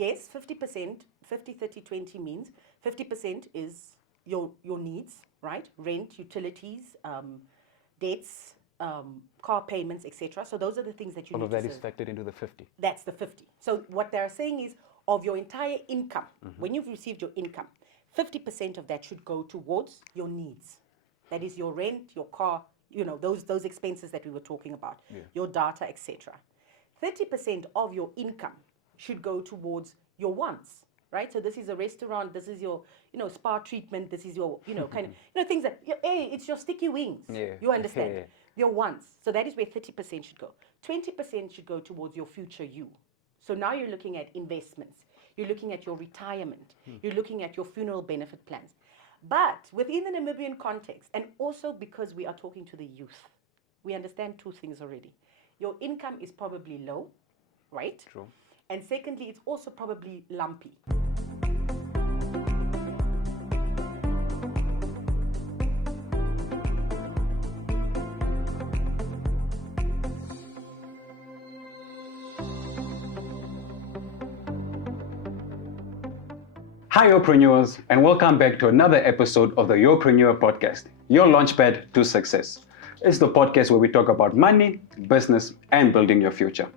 Yes, 50%, 50, 30, 20 means 50% is your needs, right? Rent, utilities, debts, car payments, etc. So those are the things that you All need of to that is save. factored into the 50. That's the 50. So what they're saying is of your entire income, when you've received your income, 50% of that should go towards your needs. That is your rent, your car, those expenses that we were talking about, your data, etc. 30% of your income should go towards your wants, right? So this is a restaurant, this is your, spa treatment, this is your, things that, hey, it's your sticky wings. Yeah. You understand? Yeah. Your wants. So that is where 30% should go. 20% should go towards your future you. So now you're looking at investments. You're looking at your retirement. You're looking at your funeral benefit plans. But within the Namibian context, and also because we are talking to the youth, we understand two things already. Your income is probably low, right? True. And secondly, it's also probably lumpy. Hi, Preneurs, and welcome back to another episode of the Preneur Podcast, your launchpad to success. It's the podcast where we talk about money, business, and building your future.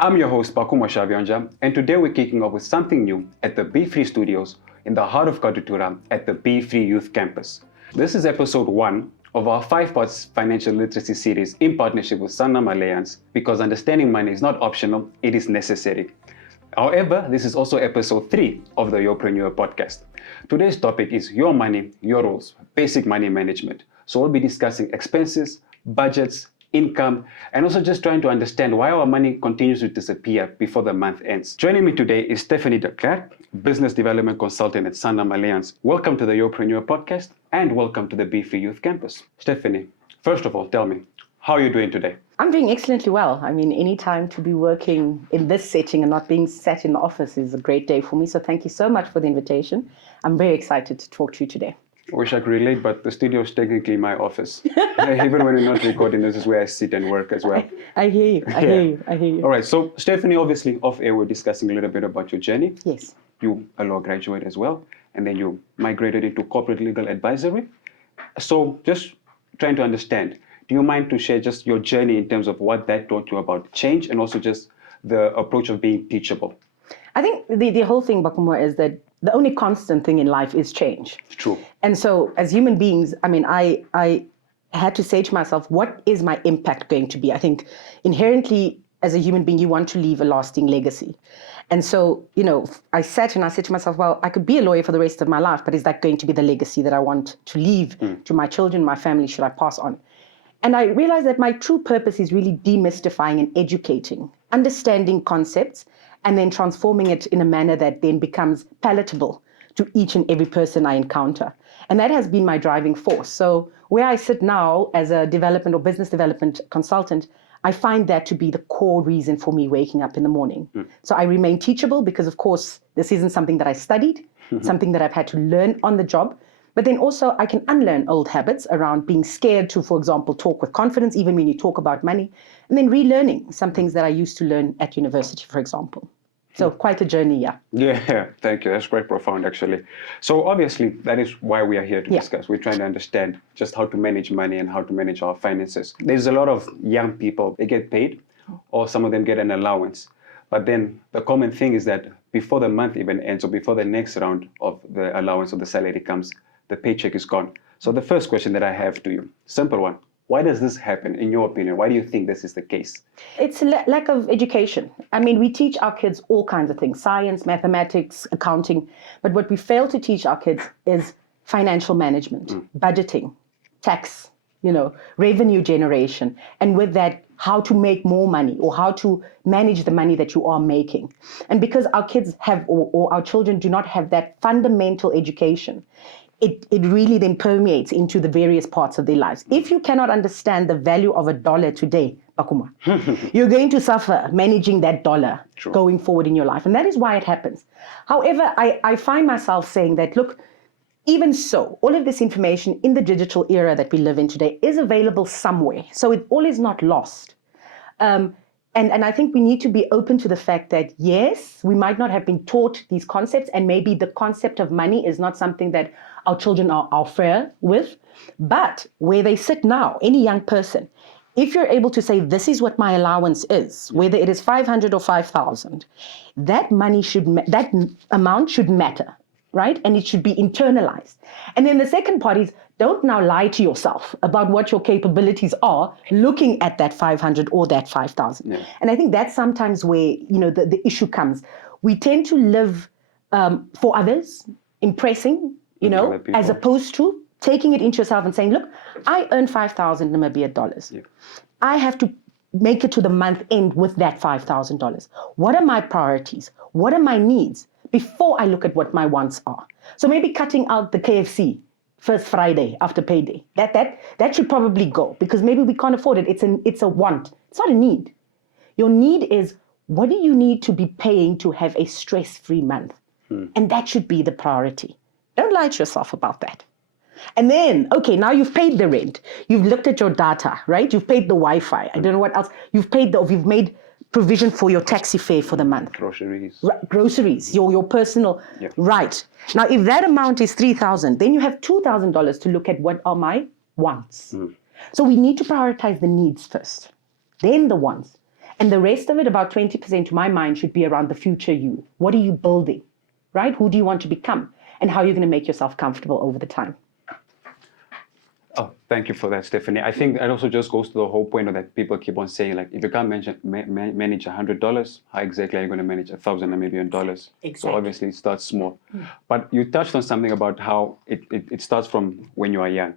I'm your host, Mbakumua Tjaveondja, and today we're kicking off with something new at the Be Free Studios in the heart of Katutura at the Be Free Youth Campus. This is episode 1 of our 5-part financial literacy series in partnership with SanlamAllianz, because understanding money is not optional, it is necessary. However, this is also episode 3 of the Preneur Podcast. Today's topic is your money, your rules, basic money management. So we'll be discussing expenses, budgets, income, and also just trying to understand why our money continues to disappear before the month ends. Joining me today is Stephanie de Klerk, Business Development Consultant at SanlamAllianz. Welcome to the Preneur Podcast and welcome to the Be Free Youth Campus. Stephanie, first of all, tell me, how are you doing today? I'm doing excellently well. I mean, any time to be working in this setting and not being sat in the office is a great day for me. So thank you so much for the invitation. I'm very excited to talk to you today. I wish I could relate, but the studio is technically my office. Even when we're not recording, this is where I sit and work as well. I hear you. I hear you. All right. So, Stephanie, obviously, off air, we're discussing a little bit about your journey. Yes. You a law graduate as well, and then you migrated into corporate legal advisory. So, just trying to understand, do you mind to share just your journey in terms of what that taught you about change and also just the approach of being teachable? I think the whole thing, Mbakumua, is that the only constant thing in life is change. True. And so as human beings, I mean, I had to say to myself, what is my impact going to be? I think inherently as a human being, you want to leave a lasting legacy. And so, I sat and I said to myself, well, I could be a lawyer for the rest of my life, but is that going to be the legacy that I want to leave to my children, my family, should I pass on? And I realized that my true purpose is really demystifying and educating, understanding concepts, and then transforming it in a manner that then becomes palatable to each and every person I encounter. And that has been my driving force. So where I sit now as a development or business development consultant, I find that to be the core reason for me waking up in the morning. So I remain teachable because, of course, this isn't something that I studied, something that I've had to learn on the job. But then also I can unlearn old habits around being scared to, for example, talk with confidence, even when you talk about money, and then relearning some things that I used to learn at university, for example. So quite a journey, yeah. Yeah, thank you. That's quite profound, actually. So obviously, that is why we are here to discuss. We're trying to understand just how to manage money and how to manage our finances. There's a lot of young people, they get paid, or some of them get an allowance. But then the common thing is that before the month even ends, or before the next round of the allowance or the salary comes, the paycheck is gone. So the first question that I have to you, simple one. Why does this happen, in your opinion? Why do you think this is the case? It's a lack of education. I mean, we teach our kids all kinds of things, science, mathematics, accounting. But what we fail to teach our kids is financial management, budgeting, tax, revenue generation. And with that, how to make more money or how to manage the money that you are making. And because our kids have, or our children do not have that fundamental education, it really then permeates into the various parts of their lives. If you cannot understand the value of $1 today, Mbakumua, you're going to suffer managing that dollar going forward in your life. And that is why it happens. However, I find myself saying that, look, even so, all of this information in the digital era that we live in today is available somewhere. So it all is not lost. And I think we need to be open to the fact that, yes, we might not have been taught these concepts, and maybe the concept of money is not something that our children are fair with. But where they sit now, any young person, if you're able to say, this is what my allowance is, whether it is 500 or 5,000, that money that amount should matter, right? And it should be internalized. And then the second part is, don't now lie to yourself about what your capabilities are looking at that 500 or that 5,000. Yeah. And I think that's sometimes where, the issue comes. We tend to live for others, impressing, as opposed to taking it into yourself and saying, look, I earn 5,000 Namibian dollars. Yeah. I have to make it to the month end with that $5,000. What are my priorities? What are my needs before I look at what my wants are? So maybe cutting out the KFC first Friday after payday. That should probably go, because maybe we can't afford it. It's a want. It's not a need. Your need is, what do you need to be paying to have a stress-free month? And that should be the priority. Don't lie to yourself about that. And then, okay, now you've paid the rent. You've looked at your data, right? You've paid the Wi-Fi. I don't know what else. You've made provision for your taxi fare for the month. Groceries, your personal, right. Now, if that amount is 3,000, then you have $2,000 to look at what are my wants. So we need to prioritize the needs first, then the wants. And the rest of it, about 20% to my mind, should be around the future you. What are you building, right? Who do you want to become? And how you're going to make yourself comfortable over the time. Oh, thank you for that, Stephanie. I think that also just goes to the whole point of that people keep on saying, like, if you can't manage $100, how exactly are you going to manage 1,000 Namibian dollars? Exactly. So obviously it starts small. But you touched on something about how it starts from when you are young.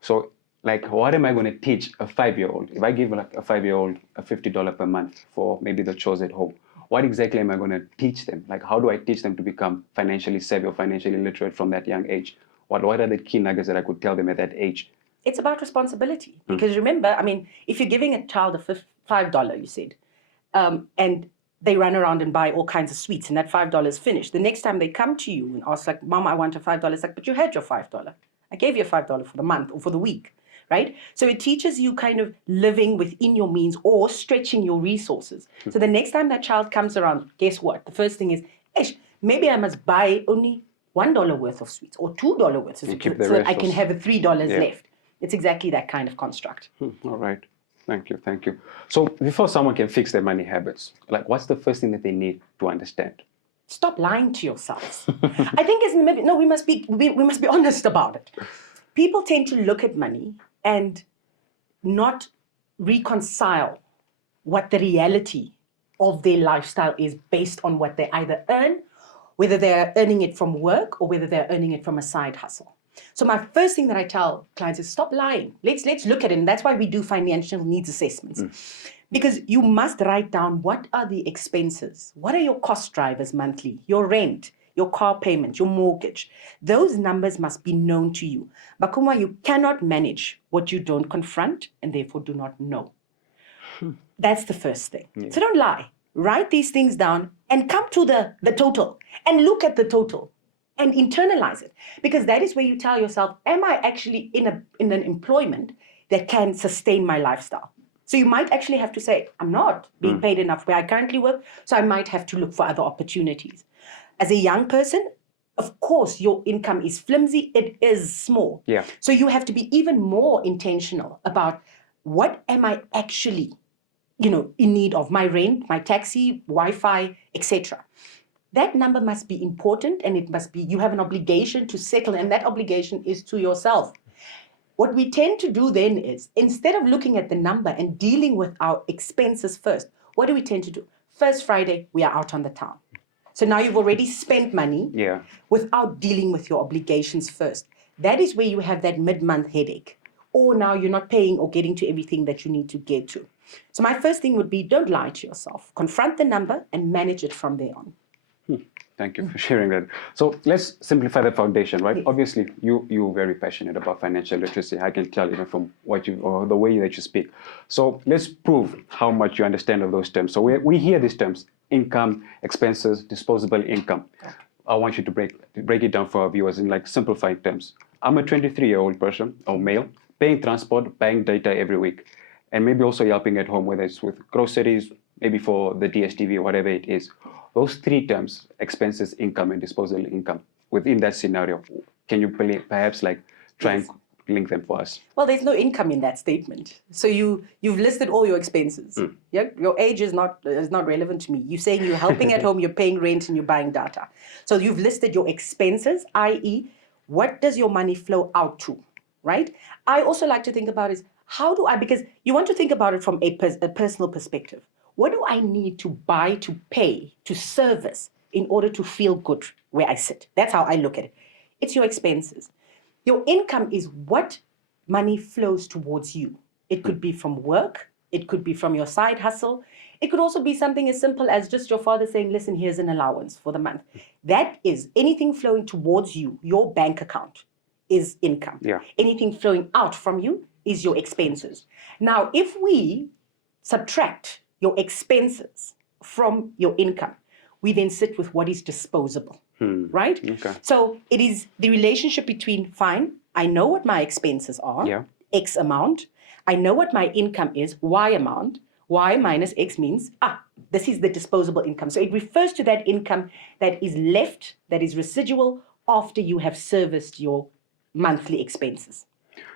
So, like, what am I going to teach a 5-year-old? If I give like a 5-year-old a $50 per month for maybe the chores at home, what exactly am I going to teach them? Like, how do I teach them to become financially savvy or financially literate from that young age? What are the key nuggets that I could tell them at that age? It's about responsibility. Because remember, I mean, if you're giving a child a $5, you said, and they run around and buy all kinds of sweets, and that $5 is finished, the next time they come to you and ask, like, Mom, I want a $5, it's like, but you had your $5. I gave you a $5 for the month or for the week, right? So it teaches you kind of living within your means or stretching your resources. So the next time that child comes around, guess what? The first thing is, maybe I must buy only $1 worth of sweets or $2 worth of sweets so that I can have a $3 left. It's exactly that kind of construct. All right. Thank you. So before someone can fix their money habits, like, what's the first thing that they need to understand? Stop lying to yourselves. I think we must be honest about it. People tend to look at money and not reconcile what the reality of their lifestyle is based on what they either earn, whether they're earning it from work or whether they're earning it from a side hustle. So my first thing that I tell clients is, stop lying. Let's look at it. And that's why we do financial needs assessments. Because you must write down, what are the expenses? What are your cost drivers monthly? Your rent, your car payment, your mortgage. Those numbers must be known to you. Mbakumua, you cannot manage what you don't confront and therefore do not know. That's the first thing. So don't lie. Write these things down and come to the total and look at the total and internalize it. Because that is where you tell yourself, am I actually in an employment that can sustain my lifestyle? So you might actually have to say, I'm not being paid enough where I currently work, so I might have to look for other opportunities. As a young person, of course, your income is flimsy, it is small. Yeah. So you have to be even more intentional about, what am I actually, in need of? My rent, my taxi, Wi-Fi, etc. That number must be important, and it must be, you have an obligation to settle, and that obligation is to yourself. What we tend to do then is, instead of looking at the number and dealing with our expenses first, what do we tend to do? First Friday, we are out on the town. So now you've already spent money without dealing with your obligations first. That is where you have that mid-month headache. Or now you're not paying or getting to everything that you need to get to. So my first thing would be, don't lie to yourself. Confront the number and manage it from there on. Thank you for sharing that. So let's simplify the foundation, right? Yes. Obviously, you're very passionate about financial literacy. I can tell even from the way that you speak. So let's prove how much you understand of those terms. So we hear these terms: income, expenses, disposable income. I want you to break it down for our viewers in like simplified terms. I'm a 23-year-old person or male, paying transport, paying data every week, and maybe also helping at home, whether it's with groceries, maybe for the DSTV or whatever it is, those three terms, expenses, income, and disposable income, within that scenario, can you perhaps like try and link them for us? Well, there's no income in that statement. So you've listed all your expenses. Yeah, your age is not relevant to me. You're saying you're helping at home, you're paying rent, and you're buying data. So you've listed your expenses, i.e., what does your money flow out to, right? I also like to think about is because you want to think about it from a personal perspective. What do I need to buy, to pay, to service in order to feel good where I sit? That's how I look at it. It's your expenses. Your income is what money flows towards you. It could be from work. It could be from your side hustle. It could also be something as simple as just your father saying, listen, here's an allowance for the month. That is anything flowing towards you, your bank account is income. Yeah. Anything flowing out from you is your expenses. Now, if we subtract your expenses from your income, we then sit with what is disposable. Right? Okay. So it is the relationship between, fine, I know what my expenses are, Yeah. X amount. I know what my income is, Y amount. Y minus X means, this is the disposable income. So it refers to that income that is left, that is residual after you have serviced your monthly expenses.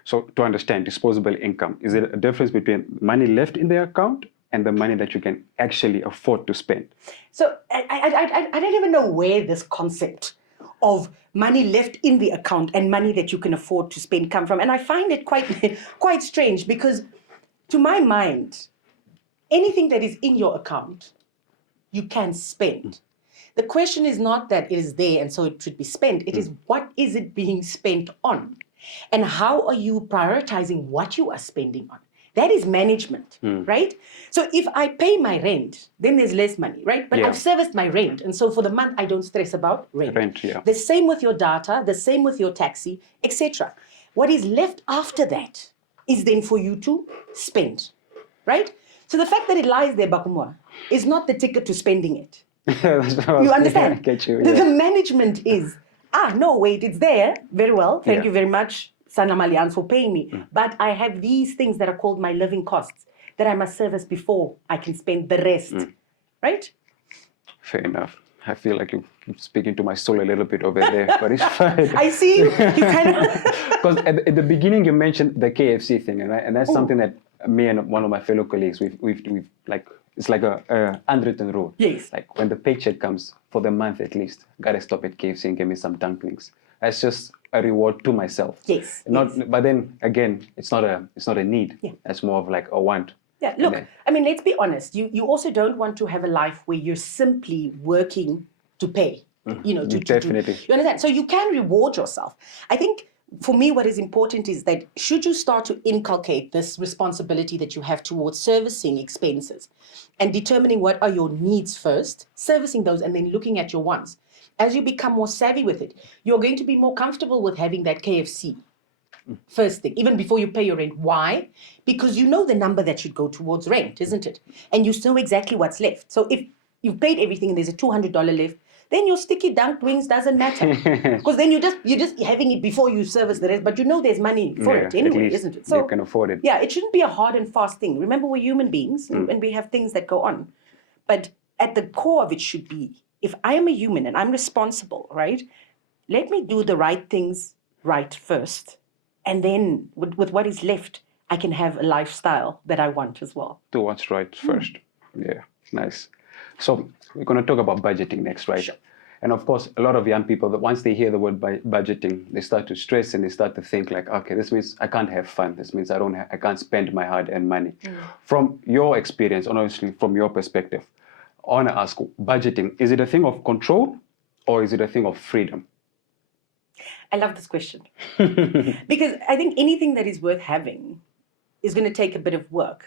So to understand disposable income, is it a difference between money left in the account and the money that you can actually afford to spend? So I don't even know where this concept of money left in the account and money that you can afford to spend come from. And I find it quite strange because to my mind, anything that is in your account, you can spend. The question is not that it is there and so it should be spent. It is what is it being spent on? And how are you prioritizing what you are spending on? That is management, right? So if I pay my rent, then there's less money, right? But Yeah. I've serviced my rent. And so for the month, I don't stress about rent. Yeah. The same with your data, the same with your taxi, etc. What is left after that is then for you to spend, right? So the fact that it lies there, Mbakumua, is not the ticket to spending it. You understand? I get you. The management is, no, wait, it's there. Very well. Thank you very much, SanlamAllianz, for paying me. But I have these things that are called my living costs that I must service before I can spend the rest. Right? Fair enough. I feel like you're speaking to my soul a little bit over there, but it's fine. I see you. You kind of... Because at the beginning you mentioned the KFC thing, and that's something that me and one of my fellow colleagues, we've like, it's like a unwritten rule. Yes. Like when the paycheck comes for the month at least, gotta stop at KFC and get me some dumplings. That's just a reward to myself. Yes. But then again, it's not a need. Yeah. It's more of like a want. Yeah, look, I mean, let's be honest. You also don't want to have a life where you're simply working to pay. Definitely. You understand? So you can reward yourself. I think for me, what is important is that should you start to inculcate this responsibility that you have towards servicing expenses and determining what are your needs first, servicing those, and then looking at your wants. As you become more savvy with it, you're going to be more comfortable with having that KFC. First thing, even before you pay your rent. Why? Because you know the number that should go towards rent, isn't it? And you know exactly what's left. So if you've paid everything and there's a $200 left, then your sticky dunked wings doesn't matter. Because then you're just having it before you service the rest, but you know there's money for it anyway, isn't it? So you can afford it. Yeah, it shouldn't be a hard and fast thing. Remember, we're human beings and we have things that go on. But at the core of it should be, if I am a human and I'm responsible, right? Let me do the right things right first. And then with what is left, I can have a lifestyle that I want as well. Do what's right first. Yeah, nice. So we're going to talk about budgeting next, right? Sure. And of course, a lot of young people, that once they hear the word budgeting, they start to stress and they start to think like, okay, this means I can't have fun. This means I can't spend my hard-earned money. From your experience, honestly, from your perspective, I want to ask, budgeting, is it a thing of control or is it a thing of freedom? I love this question because I think anything that is worth having is going to take a bit of work.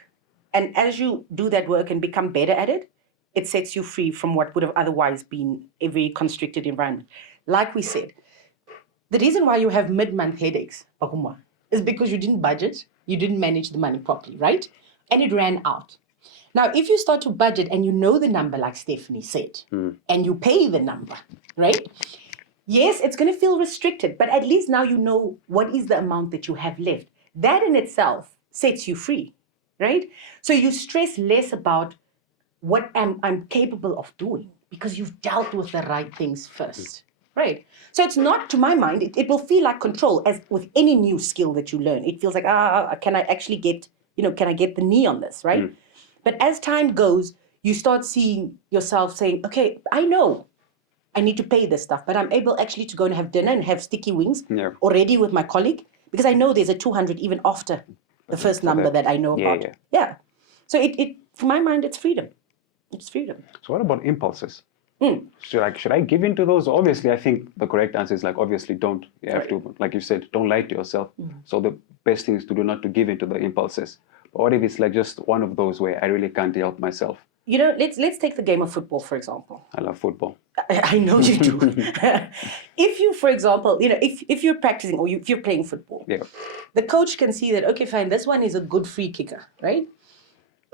And as you do that work and become better at it, it sets you free from what would have otherwise been a very constricted environment. Like we said, the reason why you have mid-month headaches, Mbakumua, is because you didn't budget, you didn't manage the money properly, right? And it ran out. Now, if you start to budget and you know the number, like Stephanie said, and you pay the number, right? Yes, it's going to feel restricted, but at least now you know what is the amount that you have left. That in itself sets you free, right? So you stress less about what I'm capable of doing, because you've dealt with the right things first, right? So it's not, to my mind, it will feel like control, as with any new skill that you learn. It feels like, can I actually get, can I get the knee on this, right? But as time goes, you start seeing yourself saying, okay, I know I need to pay this stuff, but I'm able actually to go and have dinner and have sticky wings already with my colleague, because I know there's a 200 even after the first number that I know about. Yeah. So it for my mind, it's freedom. It's freedom. So what about impulses? Should I give in to those? Obviously, I think the correct answer is obviously don't. You have to, like you said, don't lie to yourself. So the best thing is to do not to give in to the impulses. But what if it's just one of those where I really can't help myself? Let's take the game of football, for example. I love football. I know you do. If you, for example, if you're practicing or if you're playing football, the coach can see that, okay, fine, this one is a good free kicker, right?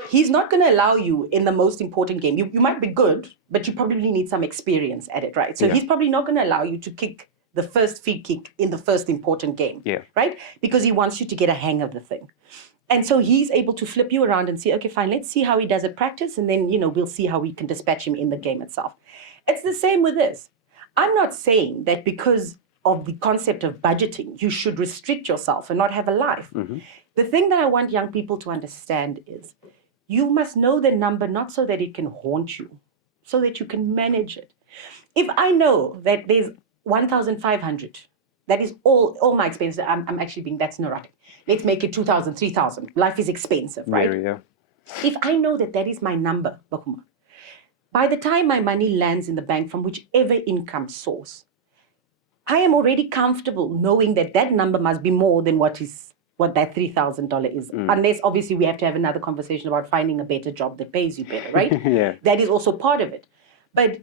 He's not going to allow you in the most important game. You might be good, but you probably need some experience at it, right? So he's probably not going to allow you to kick the first free kick in the first important game, right? Because he wants you to get a hang of the thing. And so he's able to flip you around and say, okay, fine, let's see how he does at practice. And then, we'll see how we can dispatch him in the game itself. It's the same with this. I'm not saying that because of the concept of budgeting, you should restrict yourself and not have a life. The thing that I want young people to understand is you must know the number, not so that it can haunt you, so that you can manage it. If I know that there's 1,500, that is all my expenses, I'm actually being, that's neurotic. Let's make it 2,000, 3,000. Life is expensive, right? If I know that that is my number, Mbakumua, by the time my money lands in the bank from whichever income source, I am already comfortable knowing that that number must be more than what that $3,000 is. Unless, obviously, we have to have another conversation about finding a better job that pays you better, right? That is also part of it. But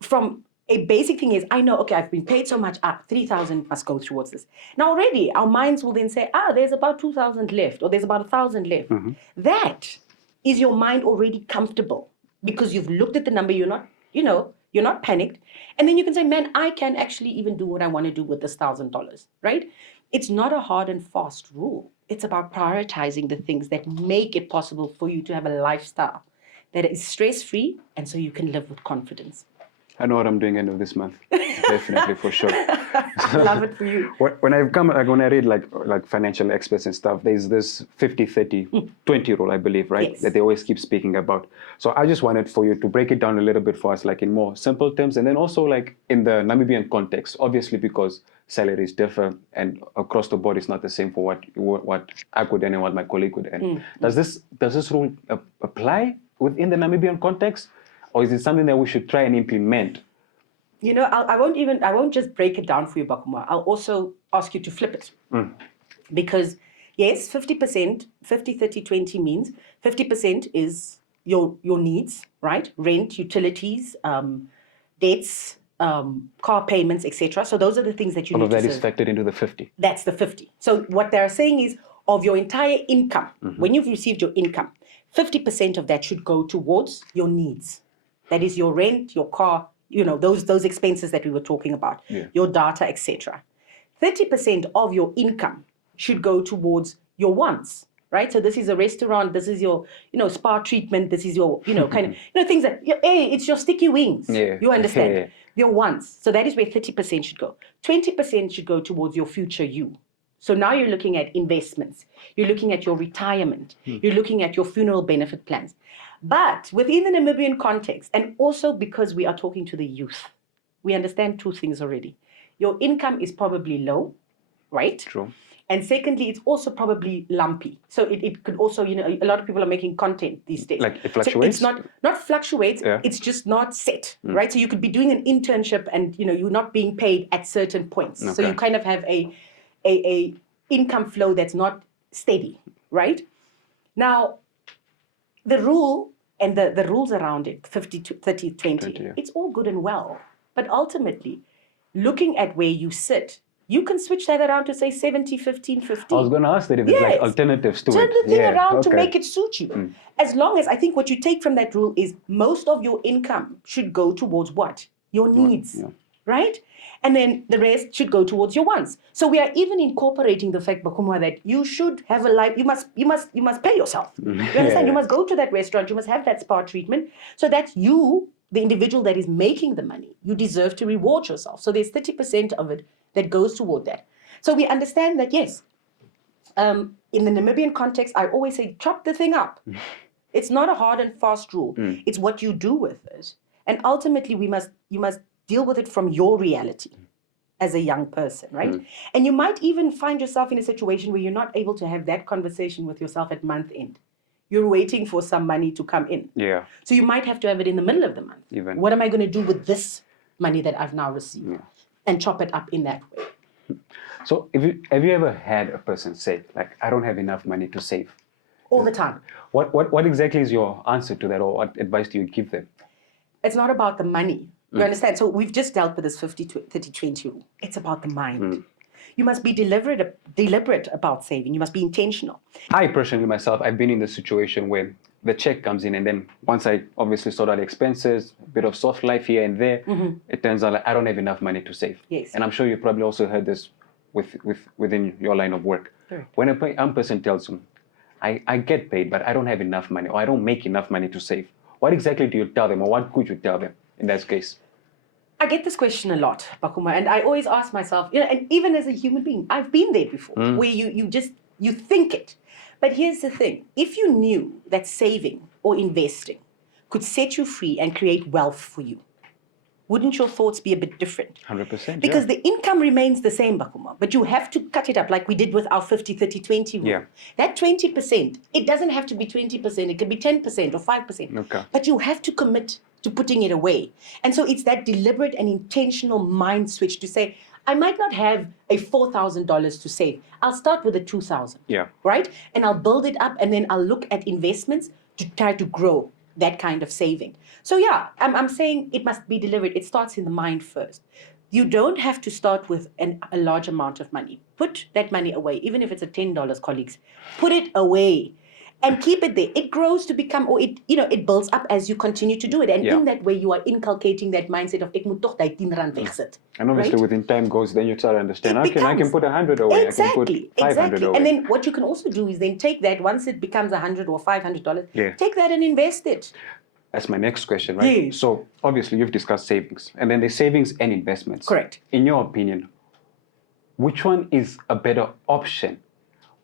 from a basic thing is, I know, okay, I've been paid so much, 3,000 must go towards this. Now already, our minds will then say, there's about 2,000 left, or there's about 1,000 left. That is your mind already comfortable, because you've looked at the number, you're not panicked. And then you can say, man, I can actually even do what I want to do with this $1,000, right? It's not a hard and fast rule. It's about prioritizing the things that make it possible for you to have a lifestyle that is stress-free, and so you can live with confidence. I know what I'm doing end of this month. Definitely, for sure. Love it for you. When I read like financial experts and stuff, there's this 50-30-20 rule, I believe, right? Yes. That they always keep speaking about. So I just wanted for you to break it down a little bit for us, in more simple terms, and then also in the Namibian context, obviously because salaries differ and across the board it's not the same for what I could earn and what my colleague could earn. Does this rule apply within the Namibian context? Or is it something that we should try and implement? I won't just break it down for you, Mbakumua. I'll also ask you to flip it. Because, yes, 50%, 50-30-20 means 50% is your needs, right? Rent, utilities, debts, car payments, etc. So those are the things that you need to All of that is factored into the 50. That's the 50. So what they're saying is, of your entire income, when you've received your income, 50% of that should go towards your needs. That is your rent, your car, those expenses that we were talking about, your data, etc. 30% of your income should go towards your wants, right? So this is a restaurant, this is your, spa treatment, this is your, things that, hey, it's your sticky wings. You understand? Your wants. So that is where 30% should go. 20% should go towards your future you. So now you're looking at investments. You're looking at your retirement. You're looking at your funeral benefit plans. But within the Namibian context, and also because we are talking to the youth, we understand two things already. Your income is probably low, right? True. And secondly, it's also probably lumpy. So it could also, a lot of people are making content these days. Like it fluctuates? So it's not fluctuates, it's just not set, right? So you could be doing an internship and, you're not being paid at certain points. Okay. So you kind of have a income flow that's not steady, right? Now, the rule and the rules around it, 50-30-20, it's all good and well. But ultimately, looking at where you sit, you can switch that around to say 70-15-15. I was going to ask that if there's alternatives to it. Turn the thing around to make it suit you. As long as, I think what you take from that rule is most of your income should go towards what? Your needs, right? And then the rest should go towards your wants. So we are even incorporating the fact, Mbakumua, that you should have a life. You must pay yourself. You understand? You must go to that restaurant. You must have that spa treatment. So that's you, the individual that is making the money. You deserve to reward yourself. So there's 30% of it that goes toward that. So we understand that, yes, in the Namibian context, I always say, chop the thing up. It's not a hard and fast rule. It's what you do with it. And ultimately, you must deal with it from your reality as a young person, right? And you might even find yourself in a situation where you're not able to have that conversation with yourself at month end. You're waiting for some money to come in. Yeah. So you might have to have it in the middle of the month. Even. What am I going to do with this money that I've now received? Yeah. And chop it up in that way. So have you ever had a person say, like, I don't have enough money to save? All the time. What exactly is your answer to that, or what advice do you give them? It's not about the money. You understand? So we've just dealt with this 50-30-20 rule. It's about the mind. You must be deliberate about saving. You must be intentional. I personally myself, I've been in the situation where the check comes in, and then once I obviously sort out expenses, a bit of soft life here and there, it turns out like I don't have enough money to save. Yes. And I'm sure you probably also heard this within your line of work. Sure. When a young person tells you, I get paid, but I don't have enough money, or I don't make enough money to save, what exactly do you tell them, or what could you tell them in that case? I get this question a lot, Mbakumua, and I always ask myself, and even as a human being, I've been there before, where you think it. But here's the thing. If you knew that saving or investing could set you free and create wealth for you, wouldn't your thoughts be a bit different? 100%. Because the income remains the same, Mbakumua, but you have to cut it up like we did with our 50-30-20 rule. Yeah. That 20%, it doesn't have to be 20%, it can be 10% or 5%. Okay. But you have to commit to putting it away. And so it's that deliberate and intentional mind switch to say, I might not have a $4,000 to save. I'll start with a $2,000. Yeah. Right? And I'll build it up, and then I'll look at investments to try to grow that kind of saving. So yeah, I'm saying it must be deliberate. It starts in the mind first. You don't have to start with a large amount of money. Put that money away, even if it's a $10, colleagues. Put it away and keep it there. It grows to become, or it builds up as you continue to do it. And in that way, you are inculcating that mindset of, ek moet toch die 10 rand wegsit. And obviously, right? within time goes, then you start to understand, I can put 100 away, Exactly, I can put 500 away. And then what you can also do is then take that, once it becomes $100 or $500, take that and invest it. That's my next question, right? Yes. So obviously you've discussed savings, and then there's savings and investments. Correct. In your opinion, which one is a better option?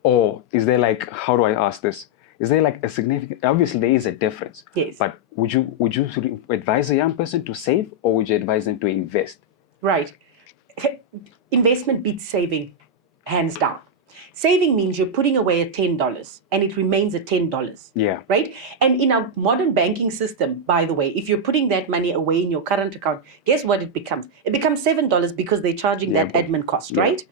Or is there like, how do I ask this? Is there like a significant, obviously there is a difference. Yes. But would you advise a young person to save, or would you advise them to invest? Right. Investment beats saving, hands down. Saving means you're putting away at $10 and it remains at $10. Yeah. Right? And in our modern banking system, by the way, if you're putting that money away in your current account, guess what it becomes? It becomes $7 because they're charging that admin cost, right?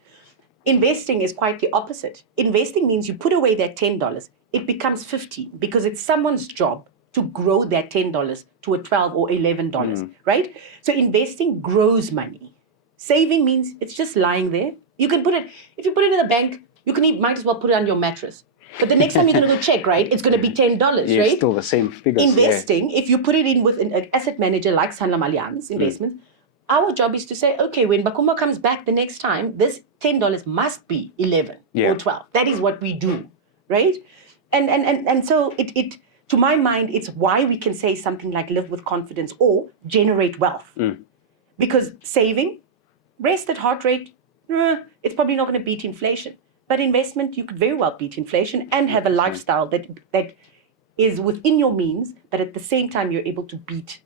Investing is quite the opposite. Investing means you put away that $10, it becomes $50 because it's someone's job to grow that $10 to a $12 or $11, right? So investing grows money. Saving means it's just lying there. You can put it, if you put it in the bank, might as well put it on your mattress. But the next time you're going to go check, right, it's going to be $10, right? It's still the same figures. Investing, if you put it in with an asset manager like SanlamAllianz investments, our job is to say, okay, when Mbakumua comes back the next time, this $10 must be 11 or 12. That is what we do, right? And so it to my mind, it's why we can say something like live with confidence or generate wealth. Because saving, rest at heart rate, it's probably not going to beat inflation. But investment, you could very well beat inflation and have a lifestyle that is within your means, but at the same time, you're able to beat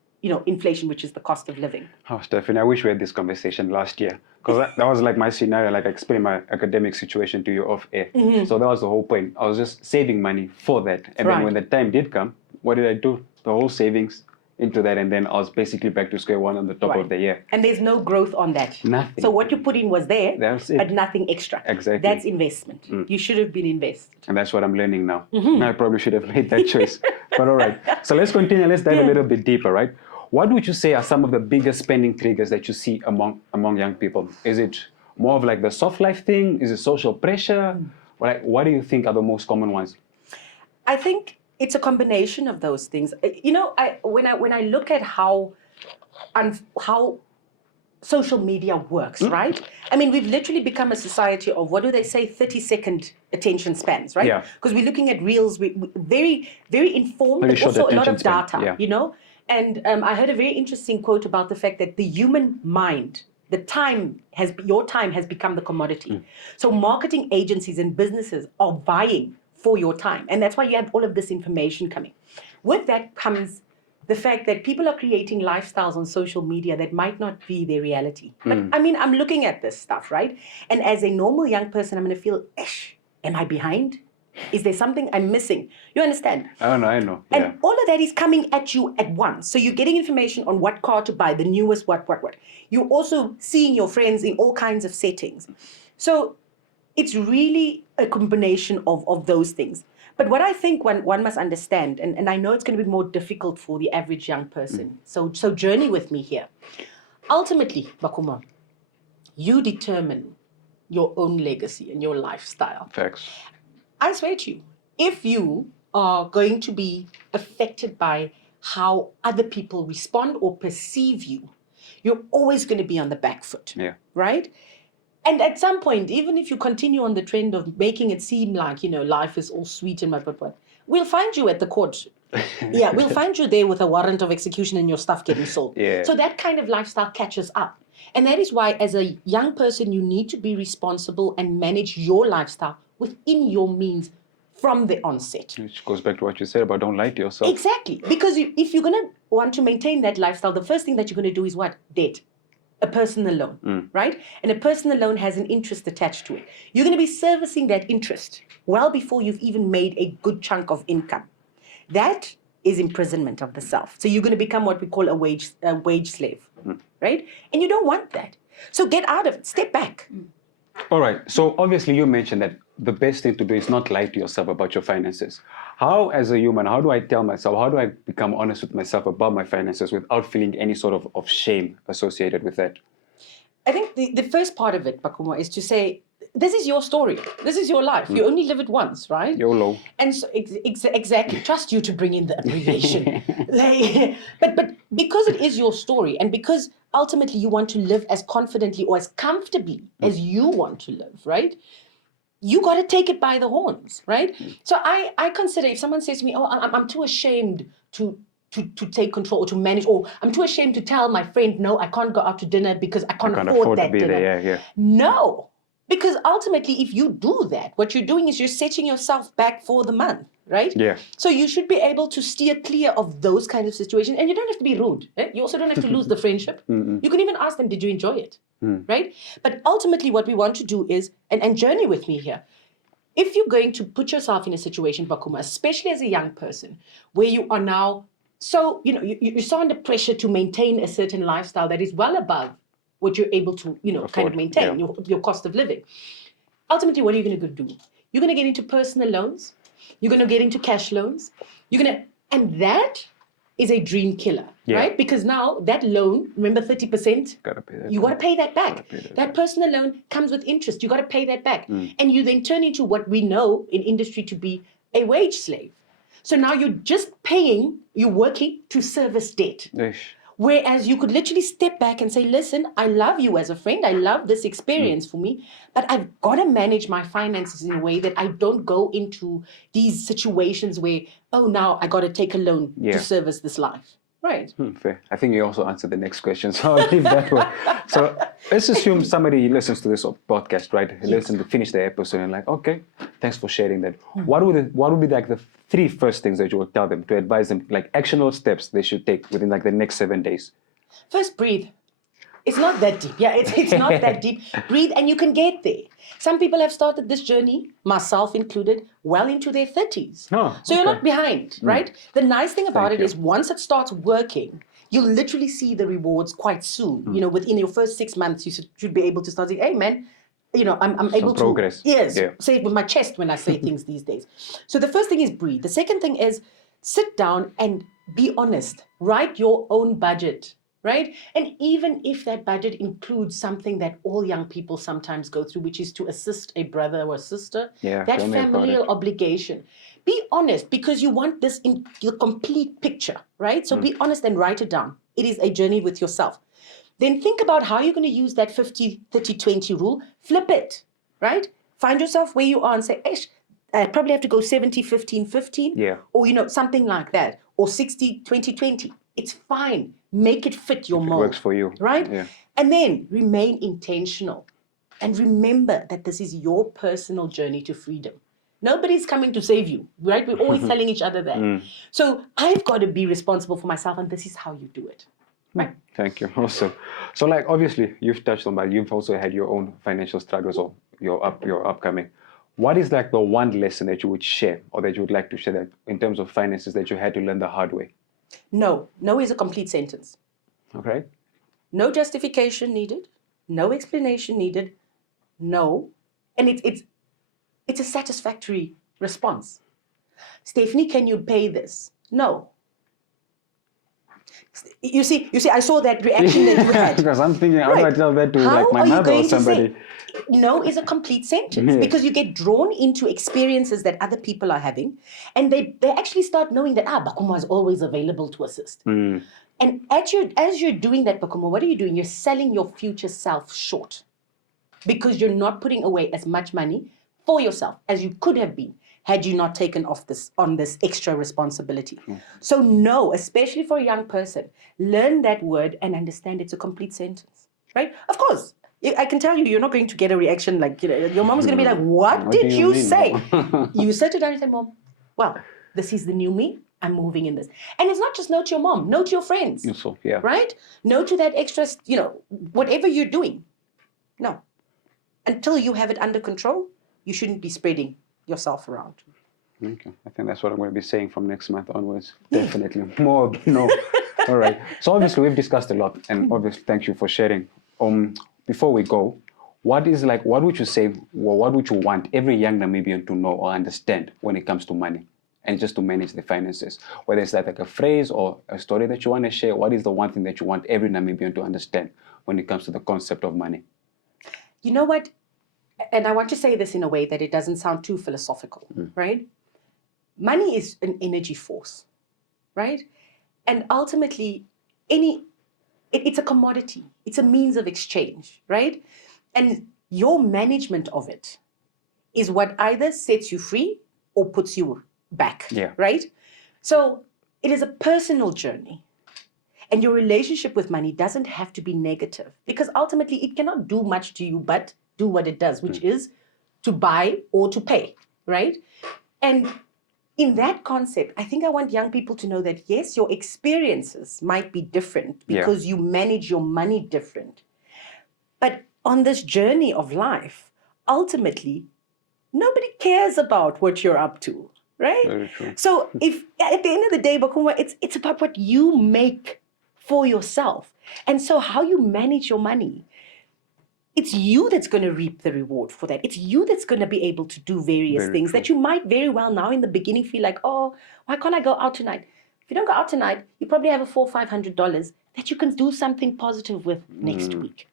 inflation, which is the cost of living. Oh, Stephanie, I wish we had this conversation last year, because that was like my scenario, like I explained my academic situation to you off air. So that was the whole point. I was just saving money for that. And then when the time did come, what did I do? The whole savings into that, and then I was basically back to square one on the top of the year. And there's no growth on that. Nothing. So what you put in was there, but nothing extra. Exactly. That's investment. You should have been invested. And that's what I'm learning now. I probably should have made that choice. But all right. So let's continue. Let's dive a little bit deeper, right? What would you say are some of the biggest spending triggers that you see among young people? Is it more of like the soft life thing? Is it social pressure? Like, what do you think are the most common ones? I think it's a combination of those things. When I look at how social media works, right? I mean, we've literally become a society of, what do they say, 30-second attention spans, right? Yeah. Because we're looking at reels, we very, very informed, Very but short also a lot attention of span, data, yeah. you know? And I heard a very interesting quote about the fact that the human mind, your time has become the commodity. So marketing agencies and businesses are vying for your time. And that's why you have all of this information coming. With that comes the fact that people are creating lifestyles on social media that might not be their reality. But I mean, I'm looking at this stuff, right? And as a normal young person, I'm going to feel, am I behind? Is there something I'm missing? You understand? I know. And Yeah. all of that is coming at you at once. So you're getting information on what car to buy, the newest what. You're also seeing your friends in all kinds of settings. So it's really a combination of those things. But what I think one must understand, and I know it's going to be more difficult for the average young person, so journey with me here. Ultimately, Mbakumua, you determine your own legacy and your lifestyle. Facts. I swear to you, if you are going to be affected by how other people respond or perceive you, you're always going to be on the back foot, right? And at some point, even if you continue on the trend of making it seem like, life is all sweet and what, we'll find you at the court. Yeah, we'll find you there with a warrant of execution and your stuff getting sold. Yeah. So that kind of lifestyle catches up. And that is why, as a young person, you need to be responsible and manage your lifestyle within your means from the onset. Which goes back to what you said about don't lie to yourself. Exactly. Because if you're going to want to maintain that lifestyle, the first thing that you're going to do is what? Debt. A personal loan, right? And a personal loan has an interest attached to it. You're going to be servicing that interest well before you've even made a good chunk of income. That is imprisonment of the self. So you're going to become what we call a wage slave, right? And you don't want that. So get out of it. Step back. All right. So obviously you mentioned that the best thing to do is not lie to yourself about your finances. How, as a human, how do I tell myself, how do I become honest with myself about my finances without feeling any sort of shame associated with that? I think the first part of it, Mbakumua, is to say, this is your story. This is your life. You only live it once, right? YOLO. And so exactly, trust you to bring in the abbreviation. But because it is your story, and because ultimately you want to live as confidently or as comfortably as you want to live, right? You got to take it by the horns, right? So I consider, if someone says to me, I'm too ashamed to take control or to manage, or I'm too ashamed to tell my friend, no, I can't go out to dinner because I can't afford that dinner. There, No, because ultimately, if you do that, what you're doing is you're setting yourself back for the month, right? Yeah. So you should be able to steer clear of those kinds of situations. And you don't have to be rude. You also don't have to lose the friendship. You can even ask them, did you enjoy it? Right? But ultimately, what we want to do is, and journey with me here, if you're going to put yourself in a situation, Mbakumua, especially as a young person, where you are now, so, you're so under pressure to maintain a certain lifestyle that is well above what you're able to, kind of maintain, your cost of living. Ultimately, what are you going to do? You're going to get into personal loans. You're going to get into cash loans. And that is a dream killer, right? Because now that loan, remember 30%, you got to pay that back. That personal loan comes with interest. You got to pay that back. And you then turn into what we know in industry to be a wage slave. So now you're just you're working to service debt. Whereas you could literally step back and say, listen, I love you as a friend. I love this experience for me, but I've got to manage my finances in a way that I don't go into these situations where, now I got to take a loan to service this life. Right. Fair. I think you also answered the next question, so I'll leave that one. So let's assume somebody listens to this podcast, right? Listen to finish the episode and like, okay, thanks for sharing that. What would be like the 3 first things that you would tell them to advise them, like actionable steps they should take within like the next 7 days? First, breathe. It's not that deep. Yeah, it's not that deep. Breathe and you can get there. Some people have started this journey, myself included, well into their 30s. So you're not behind, right? The nice thing about it is once it starts working, you'll literally see the rewards quite soon. Within your first 6 months, you should be able to start saying, hey, man, I'm able to progress. Say it with my chest when I say things these days. So the first thing is breathe. The second thing is sit down and be honest. Write your own budget. Right? And even if that budget includes something that all young people sometimes go through, which is to assist a brother or sister, that familial obligation, be honest because you want this in your complete picture, right? So be honest and write it down. It is a journey with yourself. then think about how you're going to use that 50-30-20 rule. Flip it, right? Find yourself where you are and say, I probably have to go 70-15-15, or something like that, or 60-20-20. It's fine. Make it fit your mold. It works for you, right? Yeah. And then remain intentional, and remember that this is your personal journey to freedom. Nobody's coming to save you, right? We're always telling each other that. So I've got to be responsible for myself, and this is how you do it. Right. Thank you. Awesome. So, obviously, you've touched on that. You've also had your own financial struggles, or your upcoming. What is the one lesson that you would share, or that you would like to share, that in terms of finances, that you had to learn the hard way? No. No is a complete sentence. Okay. No justification needed. No explanation needed. No. And it's a satisfactory response. Stephanie, can you pay this? No. You see, I saw that reaction that you had. Because I'm thinking, how do I tell that to my mother or somebody? No is a complete sentence, because you get drawn into experiences that other people are having, and they actually start knowing that Mbakumua is always available to assist. And as you're doing that, Mbakumua, what are you doing? You're selling your future self short, because you're not putting away as much money for yourself as you could have been had you not taken on this extra responsibility. So no, especially for a young person, learn that word and understand it's a complete sentence, right? Of course, I can tell you're not going to get a reaction like, your mom's going to be like, what did you say? You sit down and say, Mom, well, this is the new me. I'm moving in this. And it's not just no to your mom, no to your friends, right? No to that extra, whatever you're doing. No. Until you have it under control, you shouldn't be spreading yourself around. Okay. I think that's what I'm going to be saying from next month onwards. Definitely. More, no. All right. So obviously we've discussed a lot, and obviously thank you for sharing. Before we go, what would you say, or what would you want every young Namibian to know or understand when it comes to money and just to manage the finances? Whether it's like a phrase or a story that you want to share, what is the one thing that you want every Namibian to understand when it comes to the concept of money? You know what? And I want to say this in a way that it doesn't sound too philosophical, right? Money is an energy force, right? And ultimately, it's a commodity. It's a means of exchange, right? And your management of it is what either sets you free or puts you back, right? So it is a personal journey. And your relationship with money doesn't have to be negative, because ultimately it cannot do much to you but do what it does, which is to buy or to pay, right? And in that concept, I think I want young people to know that, yes, your experiences might be different because you manage your money different. But on this journey of life, ultimately, nobody cares about what you're up to, right? Very true. So if at the end of the day, Mbakumua, it's about what you make for yourself. And so how you manage your money, it's you that's going to reap the reward for that. It's you that's going to be able to do various things that you might very well now in the beginning feel like, oh, why can't I go out tonight? If you don't go out tonight, you probably have a $400-500 that you can do something positive with next week.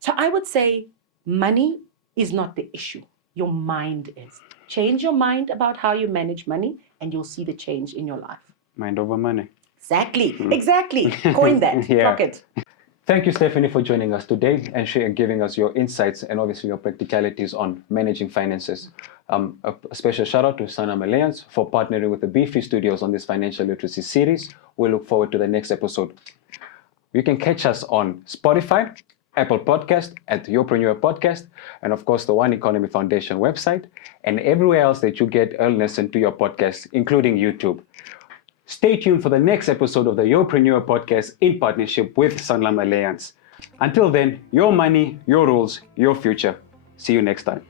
So I would say money is not the issue. Your mind is. Change your mind about how you manage money, and you'll see the change in your life. Mind over money. Exactly. Coin that. Clock it. Thank you, Stephanie, for joining us today and giving us your insights and obviously your practicalities on managing finances. A special shout out to SanlamAllianz for partnering with the B-Free Studios on this financial literacy series. We look forward to the next episode. You can catch us on Spotify, Apple Podcast at Your Preneur Podcast, and of course the One Economy Foundation website, and everywhere else that you get a listen to your podcast, including YouTube. Stay tuned for the next episode of the Your Preneur Podcast in partnership with SanlamAllianz. Until then, your money, your rules, your future. See you next time.